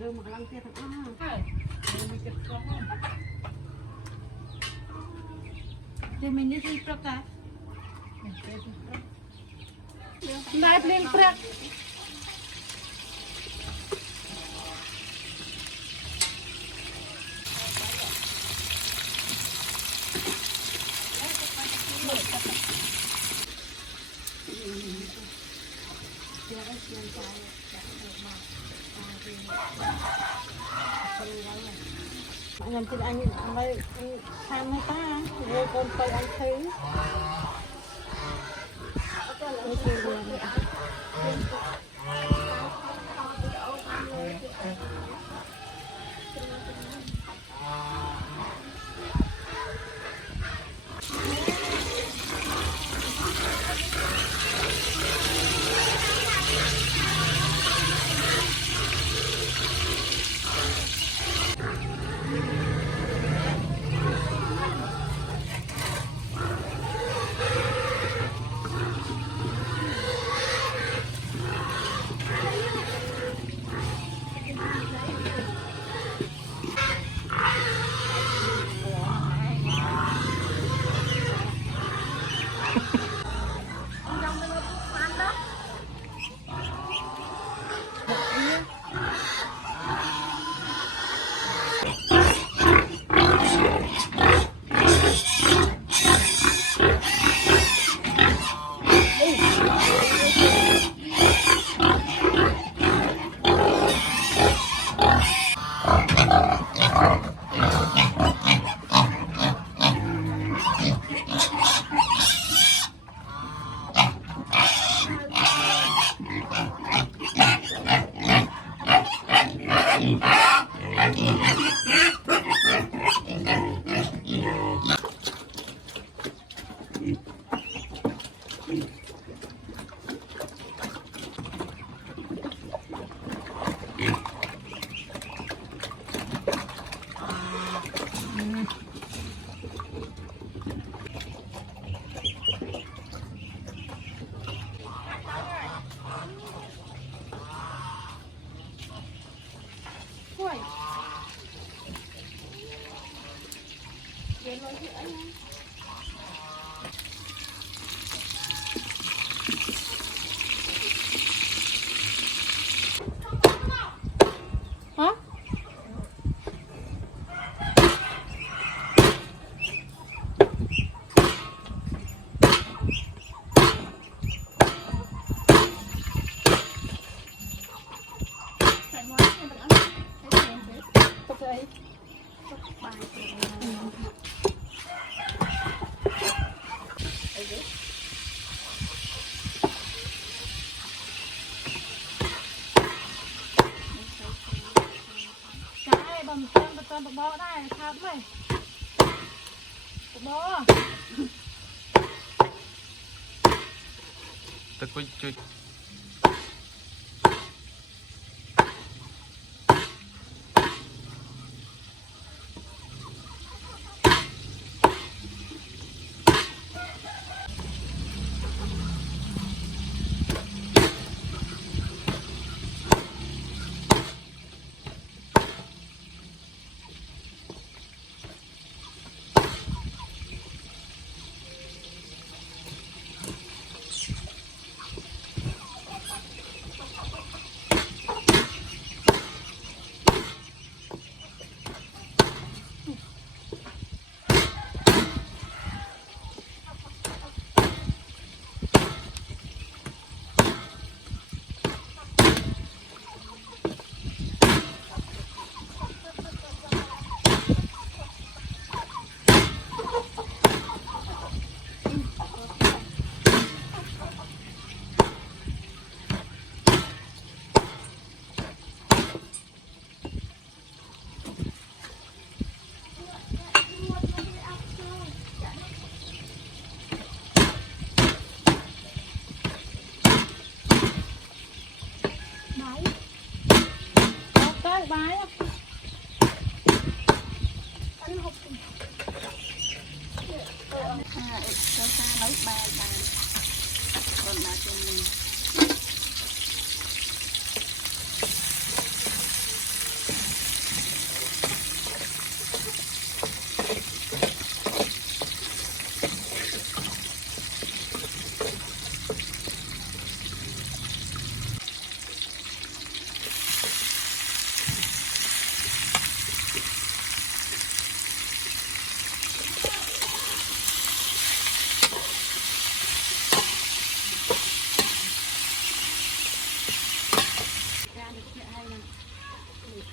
rồi một lăng kia thật thì mình đi thi prep ta đại lên prep nhầm trên anh mấy tham hay ta rồi con tay anh thấyบอได้ครับเลยบอตะกุยจุด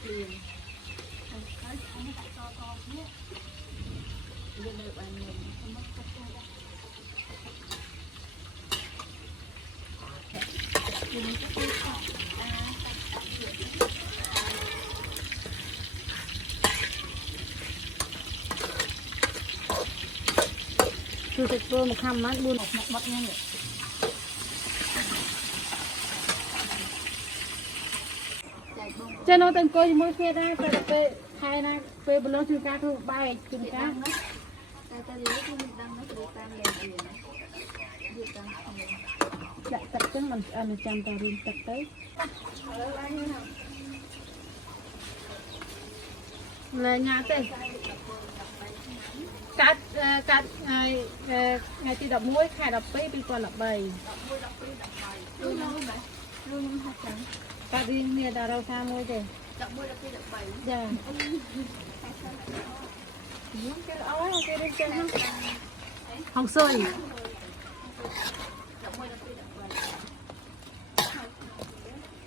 เปลี่ยนอันนี้ตัดต่อเนี่ยเรียนเลยวันนี้คือจะโปรมาคำมัดบุญออกมัดเนี่ยเจ้าโน้ตเต็มโกยมือเทียได้ไปไทยนะไปบนรถถึงการถูกใบถึงการแต่ตอนนี้ที่มันดังนะคือการเรียนอยู่นะอยู่กันจะตัดจังมันอันจำตารินตัดไปเลยงานเต้กัดไงตีดอกมุ้ยไข่ดอกปีปีก่อนดอกใบรู้น้องไหมรู้น้องหัดจังกัดเรียนเนี่ยดาราชามุ้ยเด้ดอกมุ้ยดอกปีดอกใบจ้าเอาไว้เอาไปเรียนกันห้องซอย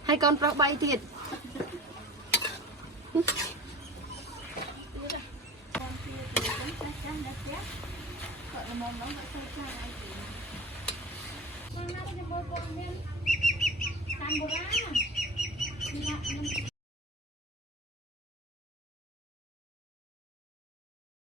ให้ก่อนปลอกใบติด